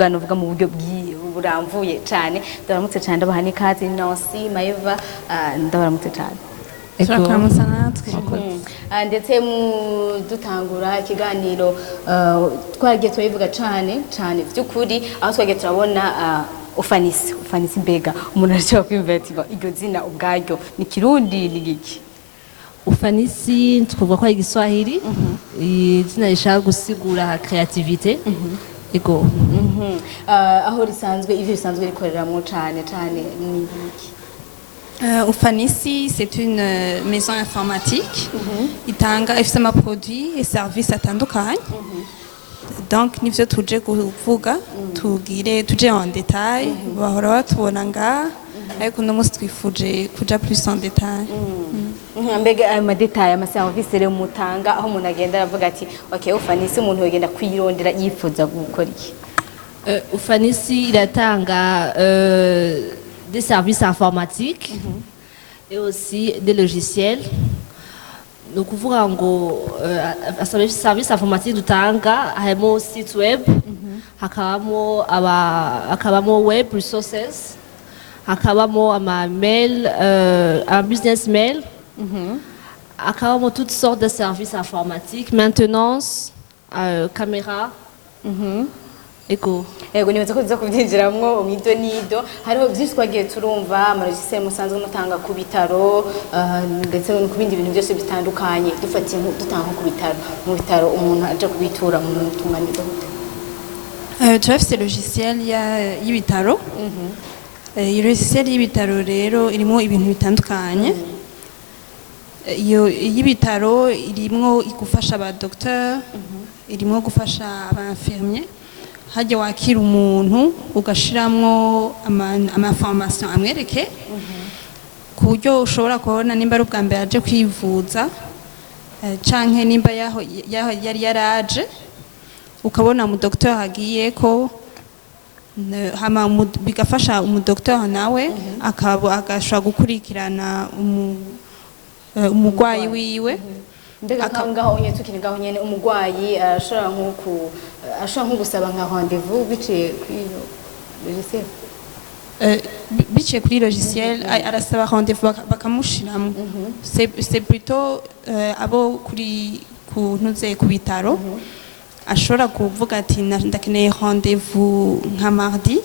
kubivuga novuga mu buryo buramvuye cyane ndabaramutse cyane ndabaha n'ikaze Nancy Maeva ndabaramutse cyane ndetse dutangura ikiganiro twagiye turabivuga cyane by'ukuri aho twagiye turabona ufanisi mbega umuntu arashobora kwiyumvira ati iryo zina ubwaryo ni kirundi ni giki ufanisi twavuga ko ari igiswahili izina rishaka gusigura creativité ego aho risanzwe ivyo risanzwe rikoreramo cyane ni giki Ufanisi, c'est une maison informatique. Itanga ifite amaproduits et services atandukanye. Donc nivyo tuje kuvuga tuje en détail bahora batubona nga ariko no musi twifuje kuja plus en détail. Mbega ama détail ama service rero mutanga aho umuntu agenda aravuga ati okay Ufanisi umuntu yagenda kwirondera yifuza gukora iki Ufanisi iratanga des services informatiques et aussi des logiciels. Nous couvrons un service informatique dutanga harimo site web, hakabamo web resources, hakabamo ama mail, un business mail, hakabamo toutes sortes de services informatiques, maintenance, caméra. Ego nibaza ko tuza kubyinjiramwo umwido nido hariho byinshi twagiye turumva amarogise musanzwe mutanga ku bitaro ndetse no ku bindi bintu byose bitandukanye dufatiye dutanga ku bitaro mu bitaro umuntu aje kubitura mu tunganirwa c'est logiciel y'ibitaro iyo logiciel y'ibitaro rero irimo ibintu bitandukanye iyo y'ibitaro irimo igufasha aba docteur irimo gufasha aba infirmier hajya wakira umuntu ugashiramwo ama formation amwereke ku buryo ushobora kubona nimba ari ubwa mbere aje kwivuza canke nimba yaho yari yaraje ukabona mu docteur hagiye ko bigafasha umu docteur nawe agashobora gukurikirana umugwayi wiwe mbega ngaho nyene tukiri ngaho nyene umugwayi ashobora nko gusaba nka rendez-vous biciye kuri logiciel biciye kuri logiciel arasaba rendez-vous bakamushiramo c'est plutôt abo kuri kuntuze ku bitaro ashobora kuvuga ati ndakeneye rendez-vous nka mardi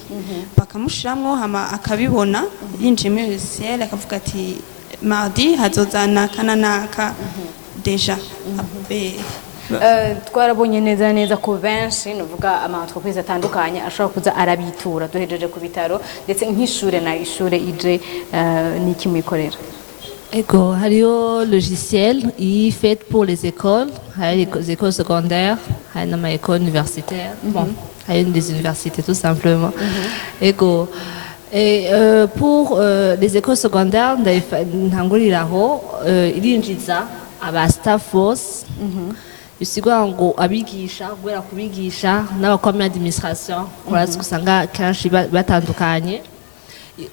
bakamushiramo hama akabibona yinjiye muri logiciel akavuga ati mardi hazozana kananaka déjà twarabonye neza ko benshi nuvuga ama entreprise atandukanye ashobora kuza arabitura duhejeje ku bitaro ndetse nk'ishure na ishure ije niki muyikorera ego hariyo logiciel fait pour les écoles les écoles secondaires hari n'ama écoles universitaires bon hari des universités tout simplement ego et pour les écoles secondaires ntanguriraho irinjiza aba staff force bisigwa ngo abigisha guhera kubigisha n'abakora muri administration kurazi kusanga kenshi batandukanye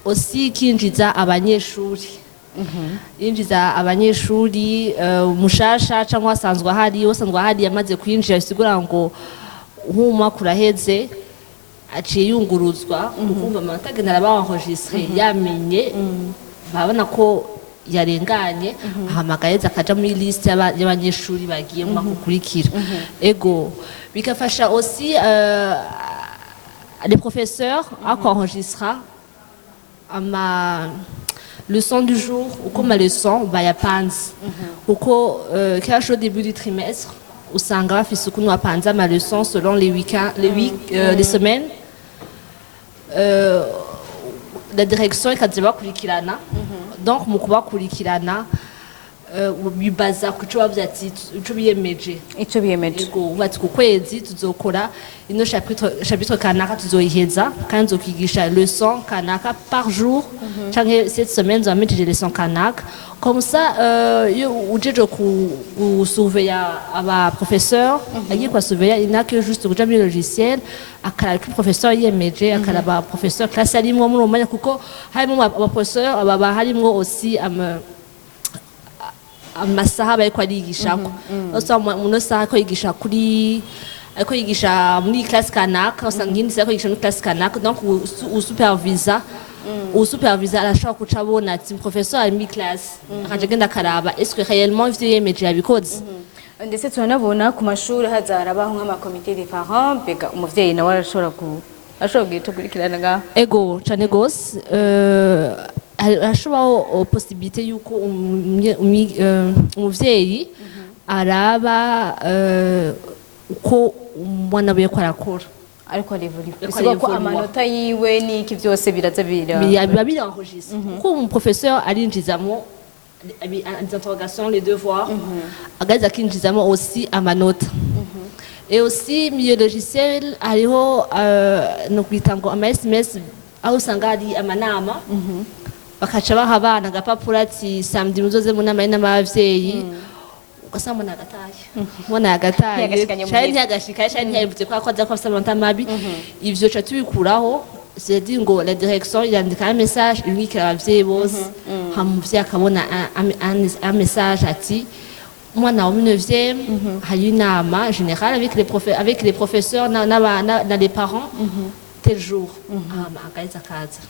aussi kinjiza abanyeshuri yinjiza abanyeshuri mushasha cyangwa asanzwe hari yamaze kwinjira bisigura ngo nk'uma kuraheze aciye yunguruzwa ukumva amanota agenda arabaenregistré yamenye babona ko yarenganye ahamagayeza akaja muri liste y'abanyeshuri bagiye mu makukurikira ego bikafasha aussi les professeurs à enregistrer ama leçon du jour uko ma leçon bayapanze uko kesho début du trimestre usanga bafise ukuntu bapanze ama leçon selon les week-ends les semaines la direction ikaza bakurikirana donc mu kubakurikirana bibaza ku cyo bavuze ati ico biyemeje bati ku kwezi tuzokora ino chapitre kanaka tuzoyiheza kandi nzokwigisha leçon kanaka par jour canke cette semaine nzomejeje leçon kanaka comme ça ujeje ku surveiller aba professeur agiye kwa surveiller inake juste kuja muri logiciel akara ku professeur yemeje akara ba professeur classe alimwo muri umanya kuko harimo aba professeur aba harimo aussi amasaha bariko arigishako umuntu saha ko yigisha kuri ariko yigisha muri classe kanaka usanga iyindi ariko yigisha muri classe kanaka donc usupervisa arashobora kuca abona ati professeur ari muri classe akaja agenda akaraba est-ce que réellement ivyo yemeje yabikoze. ndetse turanabona ku mashuri hazarabaho nk'amakomite des parents mbega umuvyeyi nawe arashobora gukurikirana ngaho. Ego cane gose harashobaho possibilité yuko umuvyeyi araba uko umwana we arakora ariko arivura ko amanota yiwe n'iki byose biraza biba birenregistre kuko umuprofesseur arinjizamo les interrogations les devoirs agaza akinjizamo aussi amanota et aussi milieu logiciel hariho no kwita ngo ama SMS aho usanga ari amanama bakaca baha abana agapapuro ati samedi muzoze mu nama y'abavyeyi ugasanga mwana yagataye cyane ntiyagashika cyane ntiyabutse kwa kwaza kwa samanta mabi ivyo cha tubikuraho c'est dit ngo la direction yandika un message unique abavyeyi bose hamuvye akabona un message ati mwana wa 9e hari inama générale avec les professeurs na les parents tel jour akaza kaza.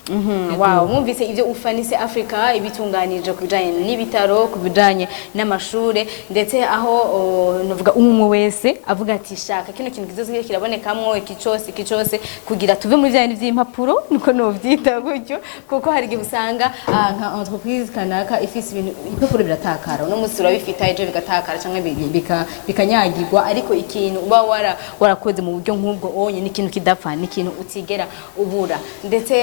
Wow, mwumvise ivyo Ufanisi Africa ibitunganije kubijanye n'ibitaro kubijanye n'amashure ndetse aho novuga umwe wese avuga ati shaka kino kintu kizoze kirabonekamwo iki cyose kugira tuve muri vyandi vy'impapuro niko novyita gutyo kuko hari igihe usanga nka entreprise kanaka ifise ibintu impapuro biratakara no musi urabifita ejo bigatakara canke bikanyagirwa ariko ikintu uba warakoze mu buryo nk'ubwo onye n'ikintu kidapfa n'ikintu gera ubura ndetse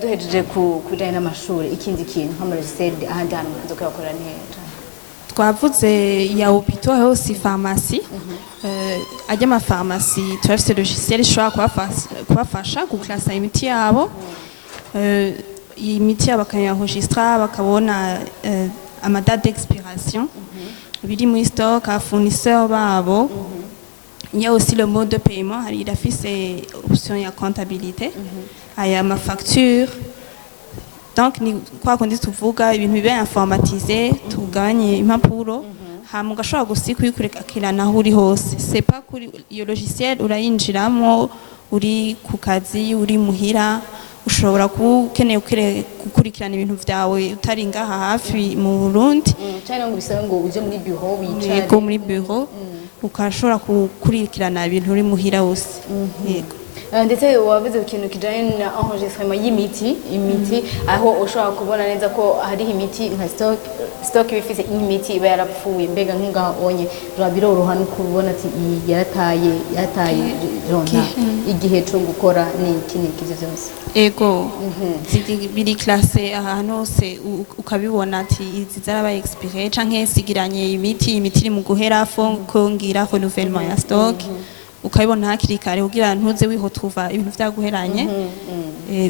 duhejeje kujyana n'amashuri ikindi kintu nk'amarejiseri ahandi hantu mukunze kuyakorera neza twavuze ya hôpital hose pharmacie ajya ama pharmacie turafite logiciel ishobora kubafasha guklasa imiti yabo imiti yabo bakayahojistra bakabona ama date d'expiration biri muri stock à fournisseur babo. Il y a aussi le mode de paiement, il a fait ses options de comptabilité, il y a ma facture. Donc, quoi qu'on dise, tout ibintu bibe informatisé, tuganye impapuro, hama ugashobora gusi kuyikurikirana aho uri hose. C'est pas kuri iyo logiciel urayinjiramo, uri ku kazi, uri muhira, ushobora kukeneye gukurikirana ibintu vyawe utari ngaha hafi mu Burundi. Cyane ngo bisaba ngo uje muri bureau wicare. Yego muri bureau. Ukashobora kukurikirana ibintu uri muhira wose. Yego. Ndetse wavuze ikintu kijanye na enregistrement y'imiti aho ushobora kubona neza ko hari imiti nka stock bifise imiti iba yarapfuye mbega nk'ingaho onye biroroha no kubona ati yarataye ronda igihe cyo gukora ni ikindi byose. Ego. Biri classé ahantu hose ukabibona ati izi zarabaye expiré canke sigiranye imiti iri mu guhera fo kongira renouvellement ya stock. Ukabibona hakiri kare kugira ntuze wihotuva ibintu vyaguheranye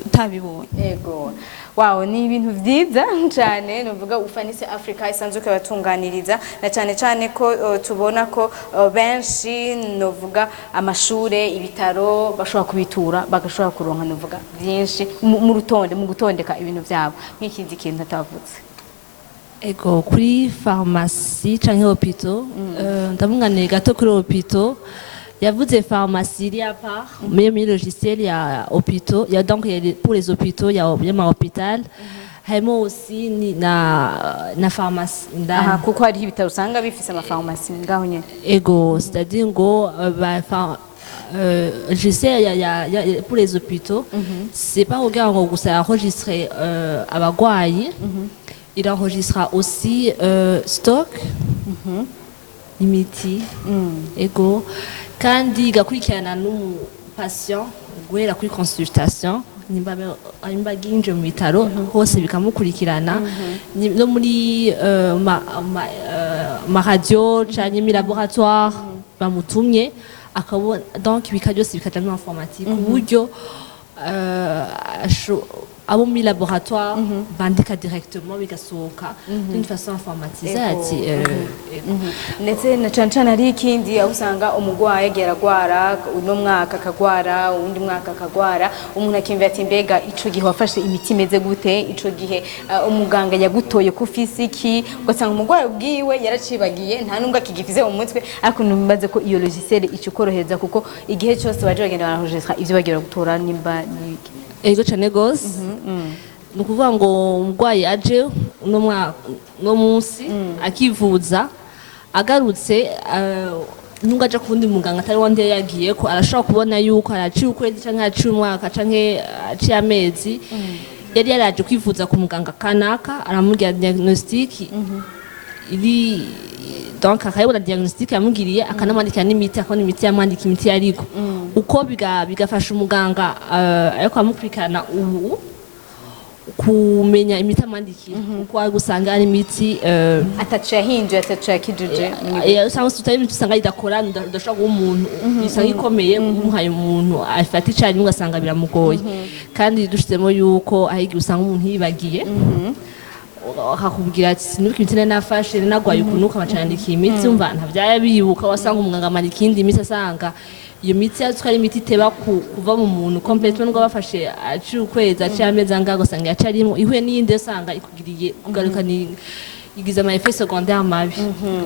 utabibonye. Yego. Wow, ni ibintu vyiza cyane nuvuga Ufanisi Africa isanzwe kabatunganiriza na cyane ko tubona ko benshi nuvuga amashure ibitaro bashobora kubitura bagashobora kuronka nuvuga byinshi mu rutonde mu gutondeka ibintu vyabo nk'ikindi kintu atavutse. Ego kuri pharmacie canke hôpital ndamungane gato kuri hôpital. Il y a des pharmacies, il y a pas, mais il y a des logiciels, il y a hôpitaux, il y a donc pour les hôpitaux, il y a un hôpital. Il y a aussi na pharmacie. Kuko hari ibitaro usanga bifise ama pharmacie ngaho nyene. Ego, c'est-à-dire ngo je sais il y a pour les hôpitaux, c'est pas au gars ngo ça enregistrer abagwayi. Il enregistrera aussi stock. Imiti. Ego. Kandi gakurikirana n'umupatient guhera kuri consultation nimba ginje mu bitaro hose bikamukurikirana no muri ma radio cyane mi laboratoire bamutumye akabona donc bikabyose bikaja mu informatique uburyo abo muri laboratoire bandika directement bigasohoka d'une façon informatisée ati ndetse na cane cane hari ikindi aho usanga umugwayi agera agwara uno mwaka akagwara uwundi mwaka akagwara umuntu akimva ati mbega ico gihe wafashe imiti imeze gute ico gihe umuganga yagutoye ku ufise iki ugasanga umugwayi ubwiwe yaracibagiye nta nubwo akigifize mu mutwe ariko numbaze ko iyo logiciel icukorohereza kuko igihe cyose baje bagenda barahojesha ivyo bagira gutora nimba niki ego cane gose ni ukuvuga ngo umurwayi aje no munsi akivuza agarutse nubwo aja kuwundi muganga atari wande yagiye ko arashobora kubona yuko araciye ukwezi canke araciye umwaka canke aciye amezi yari yaraje kwivuza ku muganga kanaka aramubwira diagnostic iri donc akayibona diagnostic yamugiriye akanamwandikira n'imiti akabona imiti yamwandika imiti yariko uko bigafasha umuganga ariko amukurikirana ubu kumenya imiti amwandikira kuko gusanga ari imiti atacu yahinduye atacu yakijije usanga tutari imiti usanga idakora udashobora guha umuntu isanga ikomeye umuhaye umuntu afata icyarimwe ugasanga biramugoye kandi dushizemo yuko aho igihe usanga umuntu yibagiye akakubwira ati sinuka imiti nafashe nagwaye ukunuka amacandika imiti umva ntavyaya bibuka wasanga umuganga amara ikindi imiti asanga iyo miti yaziko ari imiti iteba kuva mu muntu complètement ngo bafashe aciye ukwezi aciye amezi angahe usanga yacarimo ihuye n'iyindi usanga ikugiriye kugaruka ni igize ama effets secondaires mabi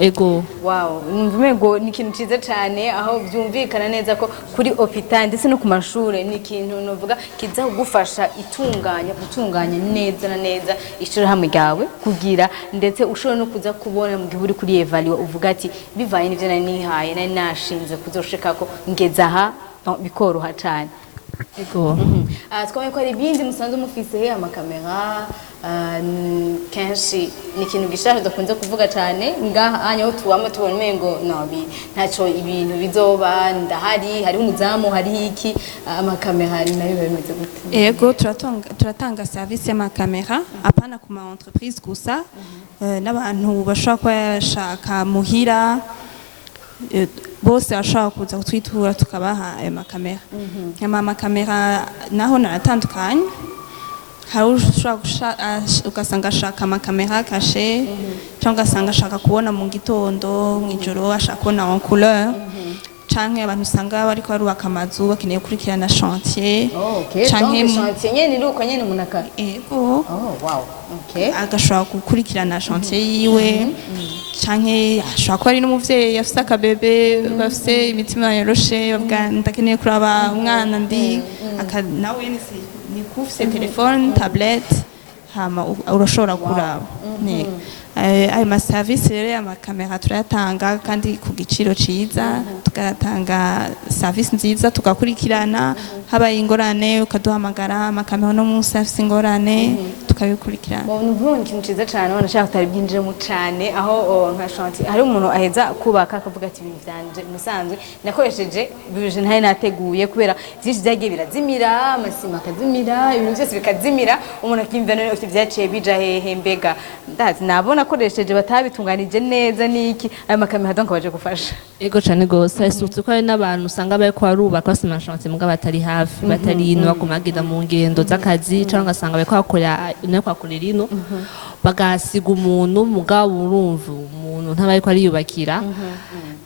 ego wow mvumengo ni ikintu ciza cyane aho byumvikana neza ko kuri hôpital ndetse no ku mashure ni ikintu novuga kiza kugufasha gutunganya neza na neza ishuri hamwe ryawe kugira ndetse ushobora no kuza kubona mu gihe uri kuri evaluate uvuga ati bivaye n'ivyo nari nihaye nari nashinze kuzoshika ko ngeza aha bikoroha cyane ego twabonye ko ari ibindi musanzwe mufise amakamera kenshi ni ikintu gishaje dukunze kuvuga cyane ngaha aho tuwama tubona umengo ntaco ibintu bizoba ndahari hari umuzamu hari iki amakamera nayo bimeze gute ego turatanga service y'amakamera apana ku ma entreprise gusa n'abantu bashaka kwashaka muhira bose bashaka kuza kutwitura tukabaha ayo makamera amakamera naho naratandukanye hari ushobora ugasanga ashaka amakamera kashe cyangwa ugasanga ashaka kubona mu gitondo mu ijoro ashaka kubona en couleur canke abantu usanga bariko barubaka amazu bakeneye gukurikirana chantier canke chantier nyene iruko nyene munaka ego wow agashobora gukurikirana chantier yiwe canke ashobora kuba ari n'umuvyeyi afise akabebe bafise imitima yoroshe bavuga ndakeneye kuraba umwana ndi nawe ni kufise telefone tablette hama urashobora kuraba ayo maservice rero y'amakamera turayatanga kandi ku giciro ciza tugatanga service nziza tugakurikirana habaye ingorane ukaduhamagara amakamera no munsi afise ingorane tukabikurikirana ubu ni ikintu ciza cyane wanashaka kutari byinjiremo cyane aho nka chantier hari umuntu aheza kubaka akavuga ati ibintu byanje musanzwe nakoresheje bije ntari nateguye kubera byinshi byagiye birazimira amasima akazimira ibintu byose bikazimira umuntu akimva none ufite byaciye bija hehe mbega ndazi nabona akoresheje batabitunganije neza niki ayo makamera donc baje gufasha ego cyane gose surtout ko hari n'abantu usanga bari ko arubaka bose chantier muga batari hafi batari ino bagumagida mu ngendo z'akazi cyangwa ugasanga bari kwakorera ino bagasiga umuntu mugabo urumva umuntu ntabaye ko ariyubakira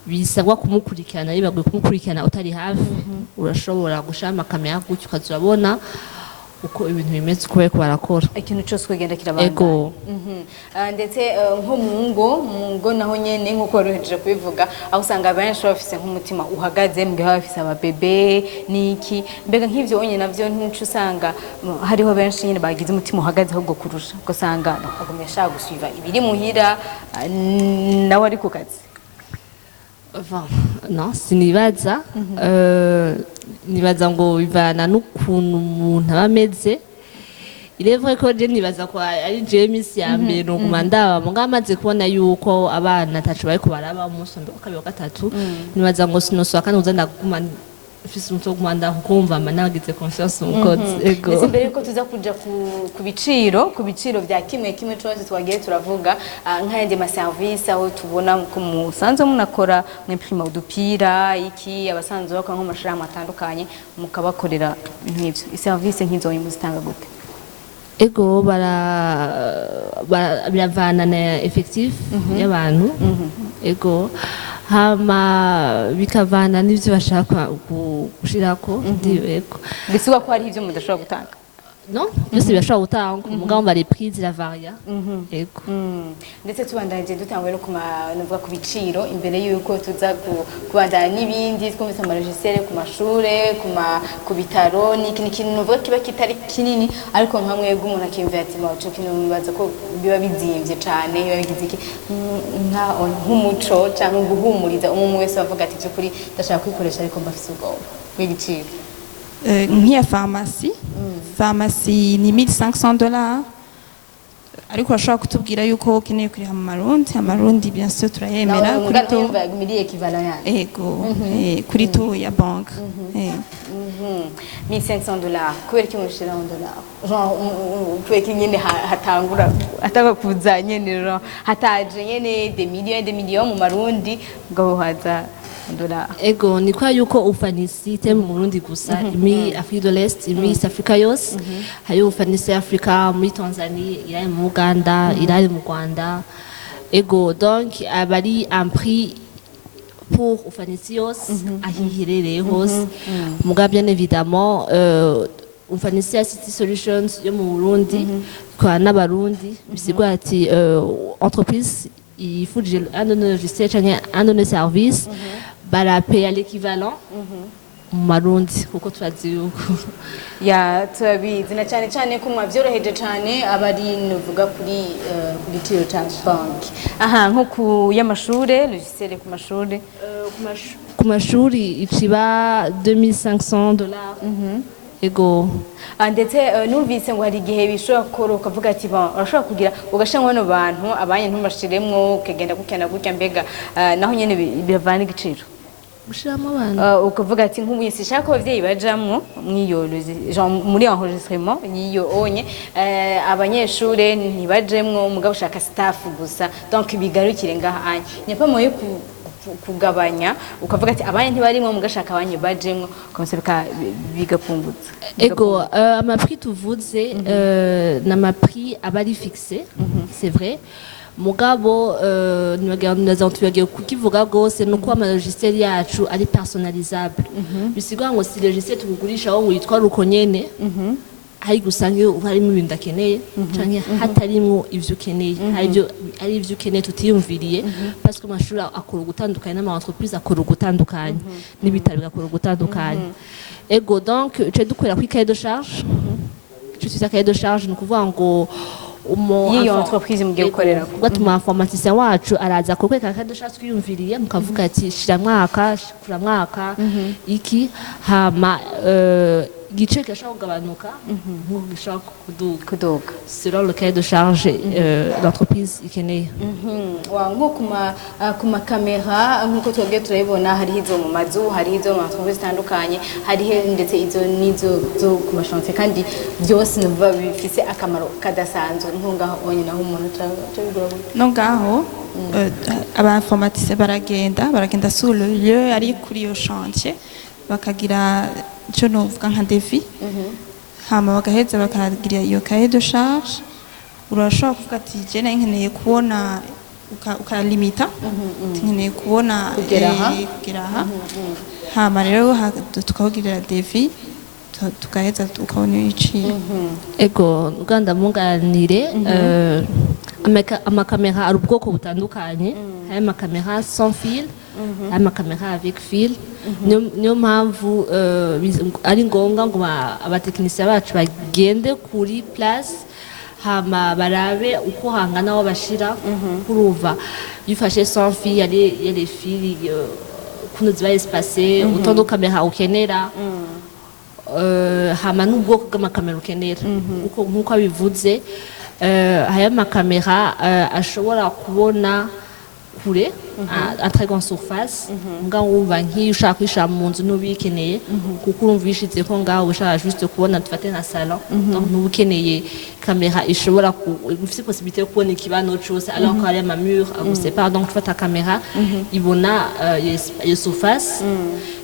bisabwa kumukurikirana yibaguye kumukurikirana utari hafi urashobora gushaka amakamera gutyo ukazurabona uko ibintu bimeze uko bariko barakora ikintu cyose kugenda kirabandanya ego ndetse nko mu ngo naho nyene nkuko woroheje kubivuga aho usanga benshi bafise nk'umutima uhagaze mu gihe bafise ababebe niki mbega nk'ivyo onye navyo ntico usanga hariho benshi nyene bagize umutima uhagaze ahubwo kurusha ugasanga agumya ashaka gusubiza ibiri muhira nawe ari ku kazi non sinibaza nibaza ngo bivana n'ukuntu umuntu aba ameze irevwe ko je nibaza ko ari James ya mbere nguma ndaba ngo amaze kubona yuko abana atacu bariko baraba umunsi wa kabiri wa gatatu nibaza ngo sinosoka kandi uza ndaguma ufise umuco gumanda kumva managize confiance umukozi ego ndetse mbere yuko tuza kuja ku biciro vya kimwe cyose twagiye turavuga nk'ayandi ma service aho tubona ko musanzwe munakora mwimprima udupira iki abasanzwe bakora nko mashirahamwe atandukanye mukabakorera nk'ivyo service nk'izo muzitanga gute ego biravana na effectif y'abantu ego hama bikavana n'ivyo bashaka gushirako ego bisigwa ko hari ivyo mudashobora gutanga non byose birashobora gutangwa mugabo bari prix ziravaria ego ndetse tubandanje dutangwe no kumanuvuga ku biciro imbere yuko tuza kubandana n'ibindi twumvise amarogisiere ku mashure ku bitaro ni ikintu nuvuga kiba kitari kinini ariko nkamwe umuntu akimvira ati maco kintu bibaza ko biba bizimvye cane biba bigize iki nk'umuco cyangwa guhumuriza umwe wese bavuga ati cyo kuri ndashaka kwikoresha ariko mbafise ubwoba bw'igiciro nk'iya farumasi ni $1500 ariko urashobora kutubwira yuko ukeneye kuriha amarundi bien sûr turayemera kuri to miliyoni equivalent ego kuri to ya bank $1500 kubera ki mushira $1 genre kubera ki nyene hatanga kuza nyene hataje nyene des millions mu marundi ngo haza $1 ego ni kwa yuko ufanisi te mu Burundi gusa imi Afrique de l'Est imi East Africa yose hayo ufanisi Africa muri Tanzania iraye mu Uganda iraye mu Rwanda ego donc abari un prix pour ufanisi yose ahihirereye hose muga bien évidemment ufanisi ya City Solutions yo mu Burundi kwa n'abarundi bisigwa ati entreprise il faut un de nos logiciels un de nos services barapaya l'équivalent mu marundi kuko turazi yuko ya turabizi na cyane cyane ko mwavyoroheje cyane abari nuvuga kuri giciro ca banki aha nko ku y'amashure logiciel ku mashure ku mashuri iciba $2500 ego ndetse numvise ngo hari igihe bishobora koroka ukavuga ati urashobora kugira ugashanwa no bantu abanye ntumashiremwo ukagenda gukena gutya mbega naho nyene biravana igiciro gushiramo abantu ukavuga ati nk'ubu sishaka ko abavyeyi bajamwo mwiyo muri enregistrement yiyo onye abanyeshure ntibajemwo mugabo ushaka staff gusa donc bigarukire ngaha anye nyapamo yo kugabanya ukavuga ati abanye ntibarimwe mugashaka abanye bajemwo komse bigapungutsa ego amaprix tuvuze n'amaprix abari fixé c'est vrai mugabo tubagiye kukivuga gose nuko amalogiciel yacu ari personnalisable bisigwa ngo si logiciel tugurisha aho witwa ruko nyene hari gusanga harimo ibintu akeneye canke hatarimwo ivyo ukeneye ari ivyo ukeneye tutiyumviriye parce que amashuri akora gutandukanye n'ama entreprise akora gutandukanye n'ibitaro bigakora gutandukanye ego donc je dukorera ku cahier de charge je suis à cahier de charge nukuvuga ngo iyo entreprise mugiye gukorera gatuma informaticien wacu araza kukweka cahier de charge twiyumviriye mukavuga ati shira mwaka kura mwaka iki hama igice gashaka kugabanuka gishaka kuduga selon le cahier de charge l'entreprise ikeneye nko kuma kamera nkuko twebwe turayibona hari hizo mu mazu hari hizo mu entreprise zitandukanye hari ndetse izo nizo zo ku mashante kandi byose nuva bifise akamaro kadasanzwe nko ngaho onye naho umuntu cyabigura no ngaho abainformaticiens baragenda sur le lieu ari kuri yo chantier bakagira icyo novuga nka defi hama bagaheza bakagira iyo cahier de charge urashobora kuvuga ati je nkeneye kubona ukalimita nkeneye kubona kugera aha hama rero tukawugirira defi tukaheza ukabona ibiciro ego Uganda munganire amakamera ari ubwoko butandukanye hari amakamera sans fil hari amakamera avec fil niyo mpamvu ari ngombwa ngo abatekinisiye bacu bagende kuri place hama barabe uko hangana aho bashira kuruva yifashe sans fil yari les fils kuno ziba espace utondo kamera ukenera hama n'ubwoko bw'amakamera ukenera nkuko abivuze haya makamera ashobora kubona kure à très grande surface ngaho wumva nk'iyo ushaka kwishira mu nzu n'ubikeneye kuko urumva bishize ko ngaho ushaka juste kubona tufate na salon donc n'ubikeneye kamera ishobora ufite possibilité yo kubona ikibano cyose alors que ari ama mur on sait pas donc tufata kamera ibona iyo surface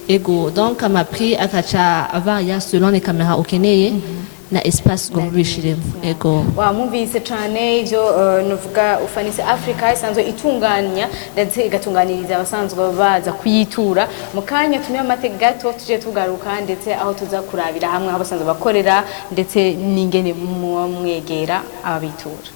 ego donc ama prix akaca avaria selon les caméras ukeneye na espace ngo bishiremo ego wamumvise cyane ibyo nuvuga ufanise Africa isanzwe itunganya ndetse igatunganiriza abasanzwe baza kuyitura mu kanya tumye amateka gato tuje tugaruka ndetse aho tuza kurabira hamwe aho basanzwe bakorera ndetse n'ingene mwegera ababitura.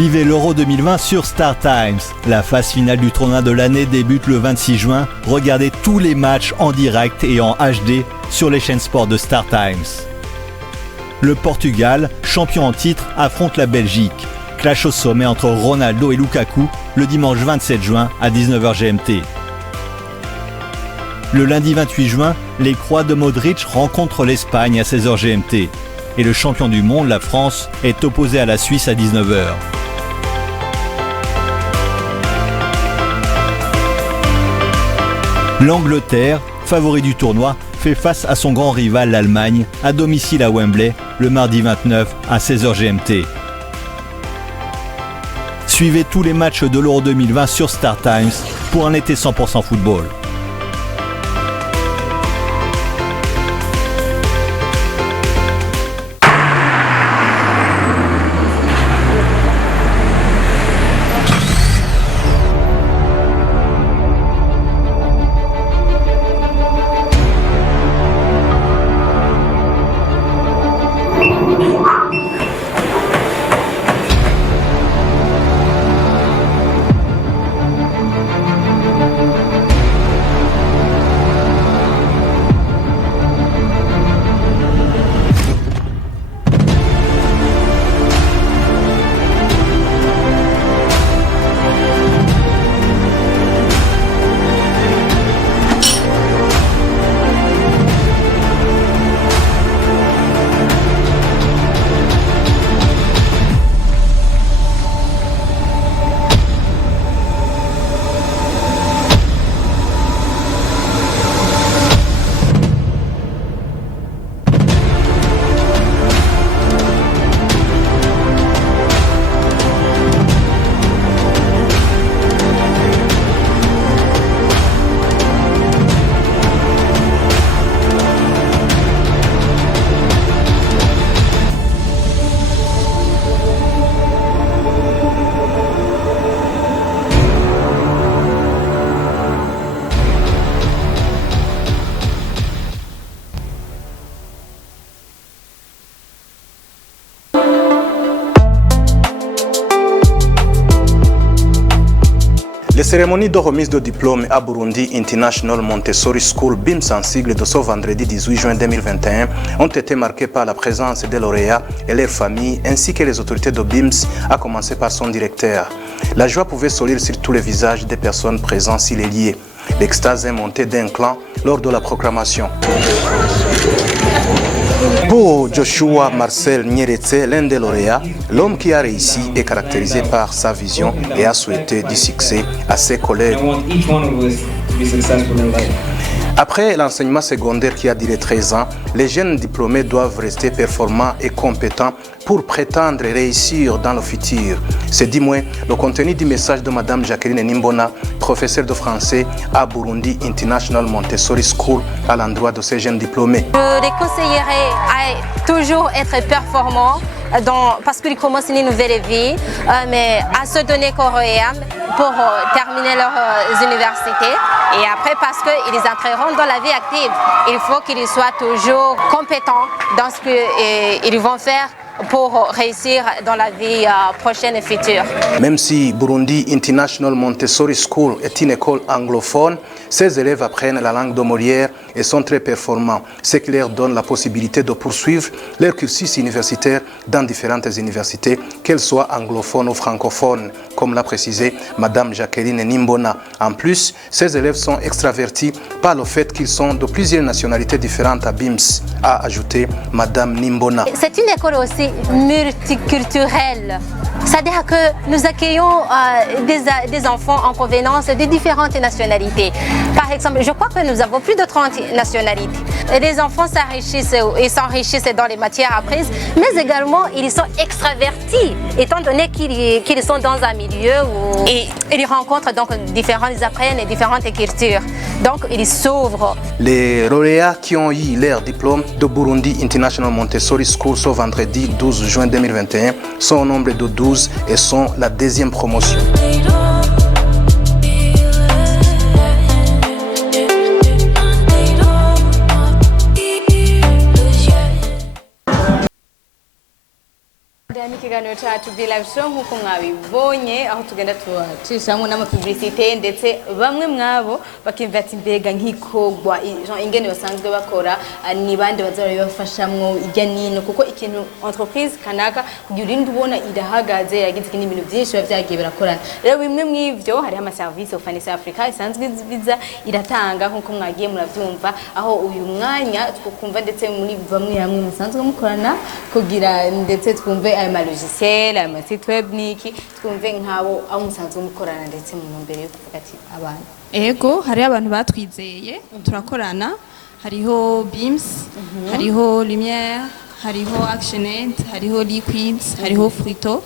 Vivez l'Euro 2020 sur Star Times. La phase finale du tournoi de l'année débute le 26 juin. Regardez tous les matchs en direct et en HD sur les chaînes sport de Star Times. Le Portugal, champion en titre, affronte la Belgique. Clash au sommet entre Ronaldo et Lukaku le dimanche 27 juin à 19h GMT. Le lundi 28 juin, les Croates de Modric rencontrent l'Espagne à 16h GMT. Et le champion du monde, la France, est opposé à la Suisse à 19h. L'Angleterre, favori du tournoi, fait face à son grand rival l'Allemagne à domicile à Wembley le mardi 29 à 16h GMT. Suivez tous les matchs de l'Euro 2020 sur Star Times pour un été 100% football. Les cérémonies de remise de diplôme à Burundi International Montessori School BIMS en sigle de ce vendredi 18 juin 2021 ont été marquées par la présence des lauréats et leurs familles ainsi que les autorités de BIMS, à commencer par son directeur. La joie pouvait se lire sur tous les visages des personnes présentes s'il est lié. L'extase est montée d'un clan lors de la proclamation. Pour Joshua Marcel Nyeretse, l'un des lauréats, l'homme qui a réussi est caractérisé par sa vision et a souhaité du succès à ses collègues. Après l'enseignement secondaire qui a duré 13 ans, les jeunes diplômés doivent rester performants et compétents pour prétendre réussir dans le futur. C'est du moins le contenu du message de Mme Jacqueline Nimbona, professeure de français à Burundi International Montessori School, à l'endroit de ces jeunes diplômés. Je les conseillerais à toujours être performants parce qu'ils commencent une nouvelle vie, mais à se donner corps et âme pour terminer leurs universités. Et après, parce qu'ils entreront dans la vie active, il faut qu'ils soient toujours compétents dans ce qu'ils vont faire pour réussir dans la vie prochaine et future. Même si Burundi International Montessori School est une école anglophone, ses élèves apprennent la langue de Molière et sont très performants, ce qui leur donne la possibilité de poursuivre leur cursus universitaire dans différentes universités, qu'elles soient anglophones ou francophones, comme l'a précisé Mme Jacqueline Nimbona. En plus, ces élèves sont extravertis par le fait qu'ils sont de plusieurs nationalités différentes à BIMS, a ajouté Mme Nimbona. C'est une école aussi multiculturelle. C'est-à-dire que nous accueillons des enfants en provenance de différentes nationalités. Par exemple, je crois que nous avons plus de 30 nationalités. Les enfants s'enrichissent et s'enrichissent dans les matières apprises, mais également ils sont extravertis, étant donné qu'ils sont dans un milieu où ils rencontrent donc ils apprennent différentes cultures. Donc ils s'ouvrent. Les lauréats qui ont eu leur diplôme de Burundi International Montessori School ce vendredi 12 juin 2021 sont au nombre de 12 et sont la deuxième promotion. Ndani kiganiro cyacu Be Live Show nk'uko mwabibonye aho tugenda tucishamo n'amapublicité ndetse bamwe mwabo bakimva ati mbega nk'ikogwa ingene basanzwe bakora ni bande bazara bafashamwo ijya nino kuko ikintu entreprise kanaka kugira urinde ubona irahagaze yagize ikindi bintu byinshi bavyagiye barakorana rero bimwe mw'ivyo hari ama service Ofanisi Africa isanzwe biza iratanga nk'uko mwagiye muravyumva aho uyu mwanya twukumva ndetse muri bamwe hamwe musanzwe mukorana kugira ndetse twumve ama logiciel ama site web niki twumve nkabo aho musanzwe mukorana ndetse mu mbere yo kuvuga ati abantu ego hari abantu batwizeye turakorana hariho Beams hariho Lumière hariho Actionaid hariho Liquids hariho Frito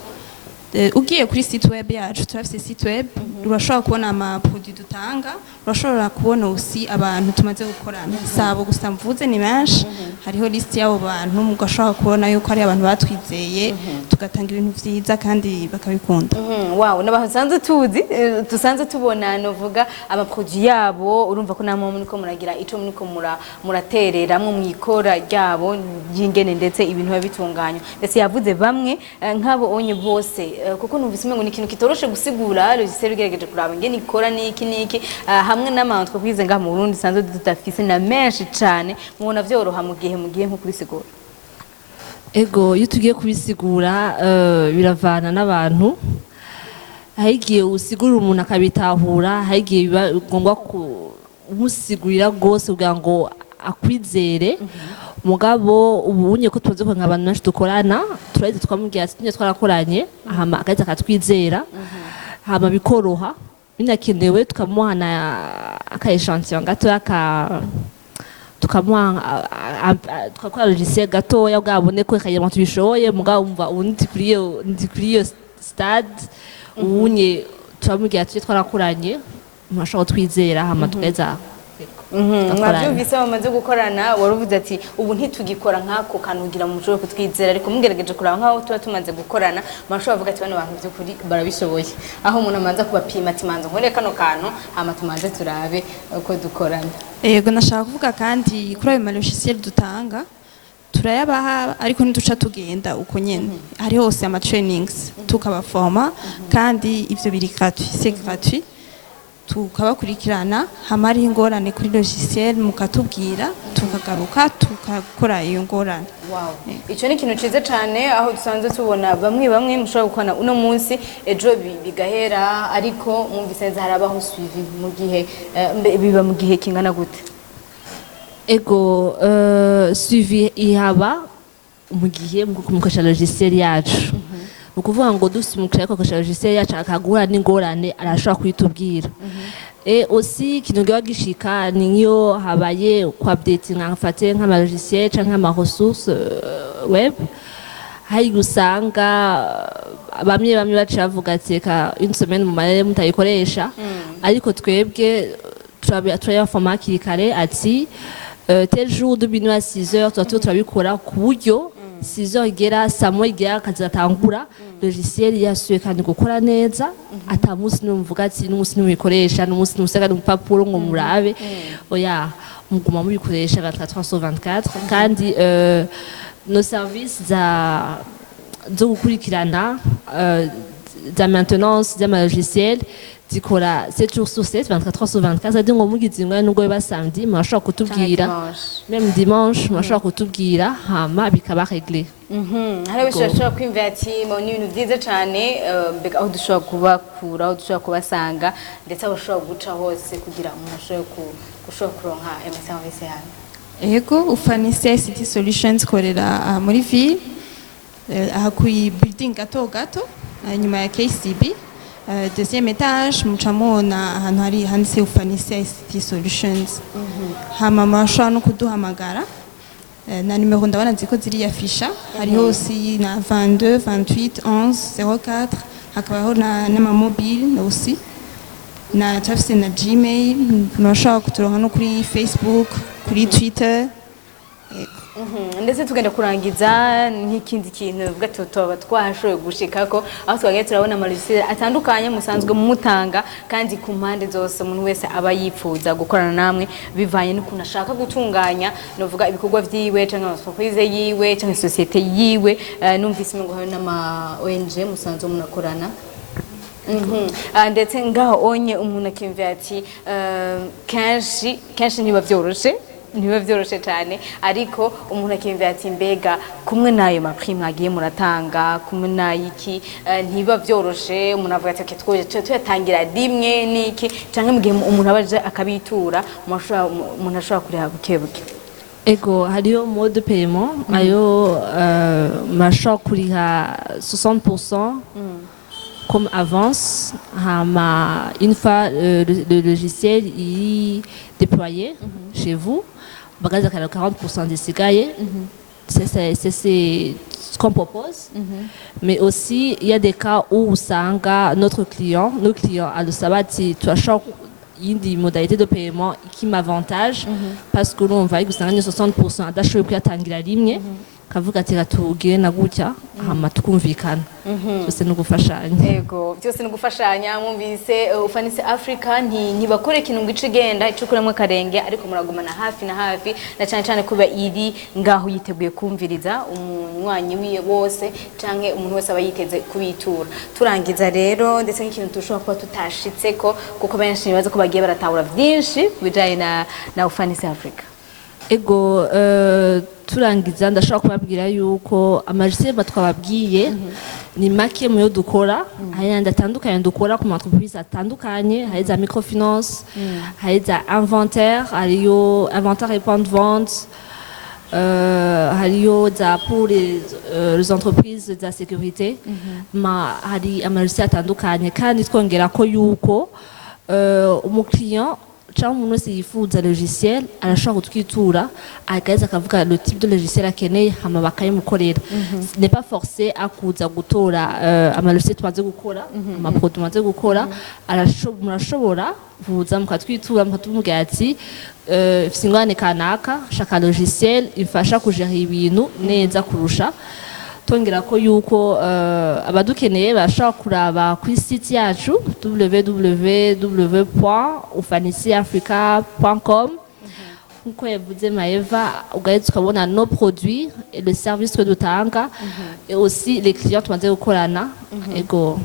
ugiye kuri site web yacu turafise site web urashobora kubona ama produit dutanga urashobora kubona aussi abantu tumaze gukorana sabo gusa mvuze ni benshi hariho list y'abo bantu mugashobora kubona yuko ari abantu batwizeye tugatanga ibintu vyiza kandi bakabikunda wow n'abasanzwe tusanze tubona novuga ama produit yabo urumva ko namwe muniko muragira ico muniko muratereramwe mwikora ryabo yingene ndetse ibintu babitunganya ndetse yavuze bamwe nkabo onye bose kuko numvise umengo ni ikintu kitoroshe gusigura logiciel ugerageje kuraba ngene ikora niki hamwe n'amantu twakwize ngaha mu Burundi sanzwe dutafise na menshi cyane mubona vyoroha mu gihe nko kubisigura ego iyo tugiye kubisigura biravana n'abantu hagiye usigura umuntu akabitahura hagiye bigomba kumusigurira gose kugira ngo akwizere mugabo ubunye ko tumaze kwanga abantu benshi dukorana turahita twamubwira ati twarakoranye hama agahita akatwizera hama bikoroha binakenewe tukamuhana aka-echantillon gatoya tukakora logiciel gatoya bwabone ko kayema tubishoboye mugabo umva undi kuri iyo stade ubunye turamubwira ati twarakoranye mwashaka twizera hama tugeza mwabyumvise bamaze gukorana waruvuze ati ubu ntitugikora nk'ako kanugira mu muco kutwizera ariko mugerageje kuraba nk'aho tuba tumaze gukorana mashobora avuga ati bano bantu by'ukuri barabishoboye aho umuntu amanza kubapima ati manza nkore kano kantu hama tumanze turabe uko dukorana yego nashaka kuvuga kandi kuri ayo malogiciel dutanga turayabaha ariko ntiduca tugenda uko nyene hari hose ama trainings tukabaforma kandi ivyo biri gratuit c'est gratuit tukabakurikirana hamari ingorane kuri logiciel mukatubwira tukagaruka tukakora iyo ngorane ico ni ikintu cize cyane aho dusanzwe tubona bamwe mushobora gukora uno munsi ejo bigahera ariko mwumvise harabaho suivi mu gihe biba mu gihe kingana gute ego suivi ihaba mu gihe mukoresha logiciel yacu ukuvuga ngo dufite umukiriya akoresha logiciel yacu akagura n'ingorane arashobora kuyitubwira aussi ikintu giba gishika ni nk'iyo habaye ku-updating nkafate nk'amalogiciel canke nk'amaresource web hari usanga bamwe baca bavuga ati reka une semaine mumare mutayikoresha ariko twebwe turabafoma hakiri kare ati tel jour de minuit à 6h tuba turabikora ku buryo 6h igera saa moya igera akazi gatangura logiciel yasuye kandi gukora neza ata munsi numvuga ati n'umunsi n'ubikoresha n'umunsi n'umusega n'umupapuro ngo murabe oya muguma mubikoresha 24/24 kandi nos services zo gukurikirana za maintenance y'amalogiciel zikora 7 jours sur 7 24/24 c'est-à-dire ngo mugize ingwa n'ubwo biba samedi mwashobora kutubwira même dimanche mwashobora kutubwira hama bikaba réglé hari bishobora kwimvira ati mu bintu byiza cyane mbega aho dushobora kubakura aho dushobora kubasanga ndetse aho dushobora guca hose kugira umuntu ashobore kuronka service yawe ego Ofanisi ICT Solutions korera muri ville aha ku building gato nyuma ya KCB deuxième étage mucamona ahantu hari handitse Ofanisi ICT Solutions hama mashobora no kuduhamagara na numero ndabona ziko ziri afisha hariho aussi na 22 28 11 04 hakabaho na mobile aussi na tafise na Gmail mashobora kuturonka no kuri Facebook kuri Twitter ndetse tugenda kurangiza nk'ikindi kintu ubwo tuba twashoboye gushikako aho twagiye turabona amalogiciel atandukanye musanzwe mutanga kandi ku mpande zose umuntu wese aba yifuza gukorana namwe bivanye n'ukuntu ashaka gutunganya novuga ibikorwa vyiwe canke entreprise yiwe canke societe yiwe numvise ngo hari n'ama ONG musanzwe munakorana ndetse ngaho onye umuntu akimvira ati kenshi niba vyoroshe cyane ariko umuntu akimvira ati mbega kumwe nayo maprime mwagiye muratanga kumwe nayiki ntiba vyoroshe umuntu avuga ati okay twoje tuyatangira rimwe niki canke mu gihe umuntu abaje akabitura umuntu ashobora kuriha bukebuke ego hariyo mode de paiement ayo mashobora kuriha 60% comme avance, une fois le logiciel est déployé chez vous, vous avez 40% des cigailles. C'est ce qu'on propose. Mais aussi, il y a des cas où nos clients, à le savoir, tu as une modalité de paiement qui m'avantage parce que l'on va y 60% d'achat au prix à la ligne. Kavuga ati ratugiye na gutya hama tukumvikana byose no gufashanya yego byose no gufashanya mwumvise ufanise Africa ntibakore ikintu ngice genda icukuramo karenge ariko muragumana hafi na hafi na cyane kuba iri ngaho yiteguye kumviriza umunywanyi wiye bose canke umuntu wese aba yiteze kubitura turangiza rero ndetse nk'ikintu tushobora kuba tutashitseko kuko benshi baza ko bagiye baratahura byinshi bijaye na ufanise Africa ego turangiza ndashaka kubabwira yuko amajisebe twababwiye ni make mu yo dukora hari ndatandukanye dukora ku entreprise atandukanye hari za microfinance hari za inventaire hariyo inventaire et point de vente hariyo za pour les entreprises de sécurité hari amajisebe atandukanye kandi twongera ko yuko umukiriya cyangwa umuntu wese yifuza logiciel arashobora kutwitura agaheza akavuga le type de logiciel akeneye hama bakayimukorera n'est pas forcé akuza gutora amalogiciel tumaze gukora amaproduit tumaze gukora murashobora kuza mukatwitura mukatubwira ati ifite ingorane kanaka shaka logiciel ifasha kugera ibintu neza kurusha tongera ko yuko abadukeneye bashaka kuraba kuri site yacu www.ufanisiafrica.com nkuko yavuze Maeva ugahita ukabona nos produits et le service que dutanga et aussi les clients tumaze gukorana ego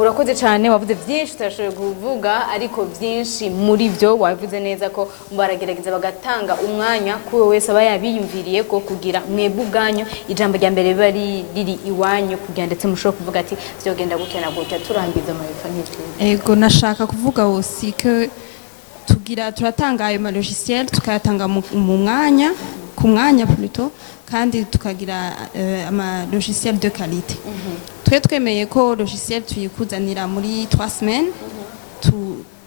urakoze cyane wavuze byinshi tutashoboye kuvuga ariko byinshi muri byo wavuze neza ko baragerageza bagatanga umwanya kuwe wese aba yabiyumviriye ko kugira mwebwe ubwanyu ijambo rya mbere biba riri iwanyu kugira ndetse mushobora kuvuga ati byogenda gukena gutya turangiza Maeva n'ibyo ego nashaka kuvuga aussi que turatanga ayo malogiciel tukayatanga mu mwanya ku mwanya plutôt kandi tukagira ama logiciel de qualité twemeye ko logiciel tuyikuzanira muri 3 semaines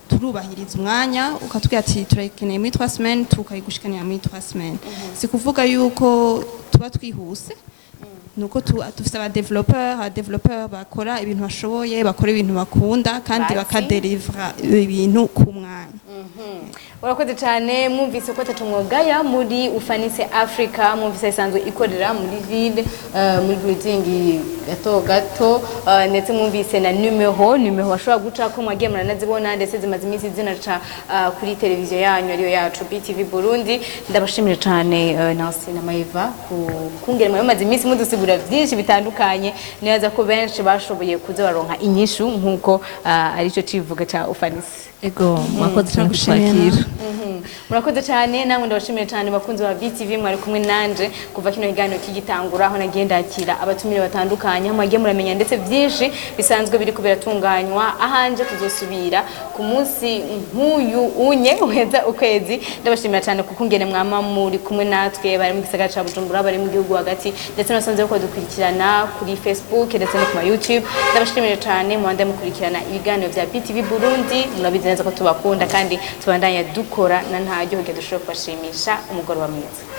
turubahiriza umwanya ukatubwira ati turakeneye muri 3 semaines tukayigushikanira muri 3 semaines si kuvuga yuko tuba twihuse nuko dufite abadevelopeur bakora ibintu bashoboye bakora ibintu bakunda kandi bakadelivra ibintu ku mwanya urakoze cyane mwumvise ko tatumwogaya muri Ufanise Africa mwumvise isanzwe ikorera muri ville muri building gato ndetse mwumvise na numero washobora guca ko mwagiye muranazibona ndetse zimaze iminsi zinaca kuri televiziyo yanyu ariyo yacu BTV Burundi ndabashimira cyane Nancy na Maeva kungera mwamaze iminsi mudusigura byinshi bitandukanye neza ko benshi bashoboye kuza baronka inyishu nkuko arico civuga ca Ufanise ego mwakoze cyane kushakira murakoze cyane namwe ndabashimiye cyane bakunzi ba BTV mwari kumwe nanje kuva kino kiganiro kigitangura aho nagiye ndakira abatumire batandukanye mwagiye muramenya ndetse byinshi bisanzwe biri kubiratunganywa ahanje tuzosubira ku munsi nk'uyu unye uheza ukwezi ndabashimira cyane kuko ngene mwama muri kumwe natwe bari mu gisagara ca Bujumbura bari mu gihugu hagati ndetse nasanze ko dukurikirana kuri Facebook ndetse no ku YouTube ndabashimira cyane mwande mukurikirana ibiganiro bya BTV Burundi murabizi neza ko tubakunda kandi tubandanya dukora na nta gihugu dushobora kubashimisha umugoroba mwiza.